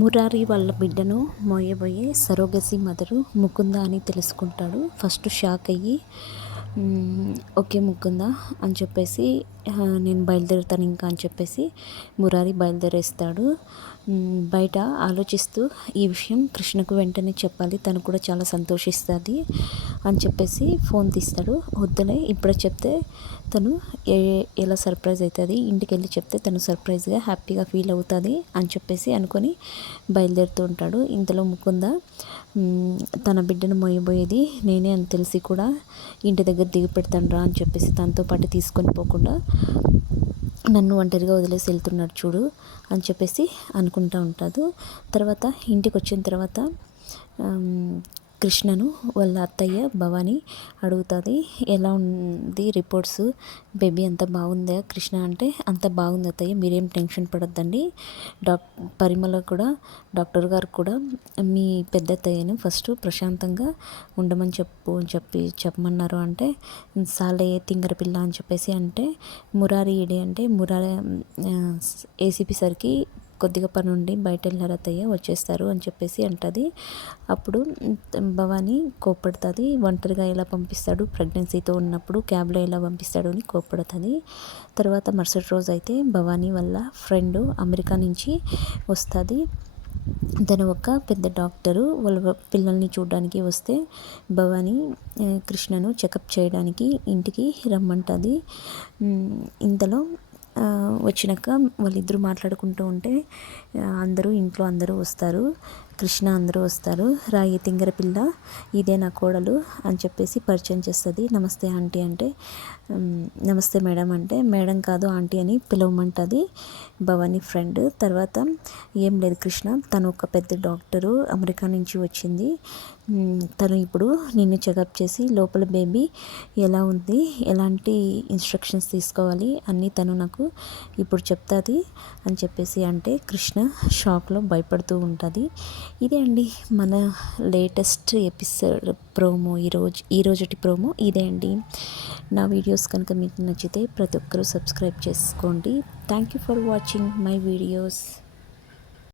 మురారి వాళ్ళ బిడ్డను మోయబోయే surrogacy mother Mukunda అని తెలుసుకుంటాడు. ఫస్ట్ షాక్ అయ్యి ఓకే ముకుంద అని చెప్పేసి నేను బయలుదేరుతాను ఇంకా అని చెప్పేసి మురారి బయలుదేరేస్తాడు. బయట ఆలోచిస్తూ ఈ విషయం కృష్ణకు వెంటనే చెప్పాలి, తను కూడా చాలా సంతోషిస్తుంది అని చెప్పేసి ఫోన్ తీస్తాడు. వద్దులే ఇప్పుడే చెప్తే తను ఎలా సర్ప్రైజ్ అవుతుంది, ఇంటికి వెళ్ళి చెప్తే తను సర్ప్రైజ్గా హ్యాపీగా ఫీల్ అవుతుంది అని చెప్పేసి అనుకొని బయలుదేరుతూ ఉంటాడు. ఇంతలో ముకుంద తన బిడ్డను మోయబోయేది నేనే అని తెలిసి కూడా ఇంటి దగ్గర దిగి పెడతాను రా అని చెప్పేసి తనతో పాటు తీసుకొని పోకుండా నన్ను ఒంటరిగా వదిలేసి వెళ్తున్నాడు చూడు అని చెప్పేసి అనుకుంటూ ఉంటాడు. తర్వాత ఇంటికి వచ్చిన తర్వాత కృష్ణను వాళ్ళ అత్తయ్య భవాని అడుగుతుంది, ఎలా ఉంది రిపోర్ట్స్, బేబీ అంత బాగుందా కృష్ణ అంటే, అంత బాగుంది అత్తయ్య, మీరేం టెన్షన్ పడొద్దండి, పరిమళ కూడా డాక్టర్ గారు కూడా మీ పెద్ద అత్తయ్యను ఫస్ట్ ప్రశాంతంగా ఉండమని చెప్పమన్నారు అంటే, సాలే తింగర పిల్ల అని చెప్పేసి అంటే, మురారి ఏడి అంటే మురారి ఏసీపీ సరికి కొద్దిగా పని ఉండి బయట వెళ్ళారు అత్తయ్య వచ్చేస్తారు అని చెప్పేసి అంటుంది. అప్పుడు భవానీ కోప్పడుతుంది, ఒంటరిగా ఎలా పంపిస్తాడు, ప్రెగ్నెన్సీతో ఉన్నప్పుడు క్యాబ్లో ఎలా పంపిస్తాడు అని కోప్పడుతుంది. తర్వాత మరుసటి రోజు అయితే భవానీ వాళ్ళ ఫ్రెండ్ అమెరికా నుంచి వస్తుంది. తను ఒక పెద్ద డాక్టరు, వాళ్ళ పిల్లల్ని చూడడానికి వస్తే భవానీ కృష్ణను చెకప్ చేయడానికి ఇంటికి రమ్మంటుంది. ఇంతలో వచ్చినాక వాళ్ళిద్దరూ మాట్లాడుకుంటూ ఉంటే ఇంట్లో అందరూ వస్తారు, కృష్ణ అందరూ వస్తారు. రాయి తింగర పిల్ల ఇదే నా కోడలు అని చెప్పేసి పరిచయం చేస్తుంది. నమస్తే ఆంటీ అంటే, నమస్తే మేడం అంటే, మేడం కాదు ఆంటీ అని పిలవమంటుంది భవానీ ఫ్రెండ్. తర్వాత ఏం లేదు కృష్ణ, తను ఒక పెద్ద డాక్టరు, అమెరికా నుంచి వచ్చింది, తను ఇప్పుడు నిన్ను చెకప్ చేసి లోపల బేబీ ఎలా ఉంది, ఎలాంటి ఇన్స్ట్రక్షన్స్ తీసుకోవాలి అన్నీ తను నాకు ఇప్పుడు చెప్తుంది అని చెప్పేసి అంటే కృష్ణ షాక్లో భయపడుతూ ఉంటుంది. ఇదే అండి మన లేటెస్ట్ ఎపిసోడ్ ప్రోమో, ఈరోజుటి ప్రోమో ఇదే అండి. నా వీడియోస్ కనుక మీకు నచ్చితే ప్రతి ఒక్కరూ సబ్స్క్రైబ్ చేసుకోండి. Thank you for watching my videos.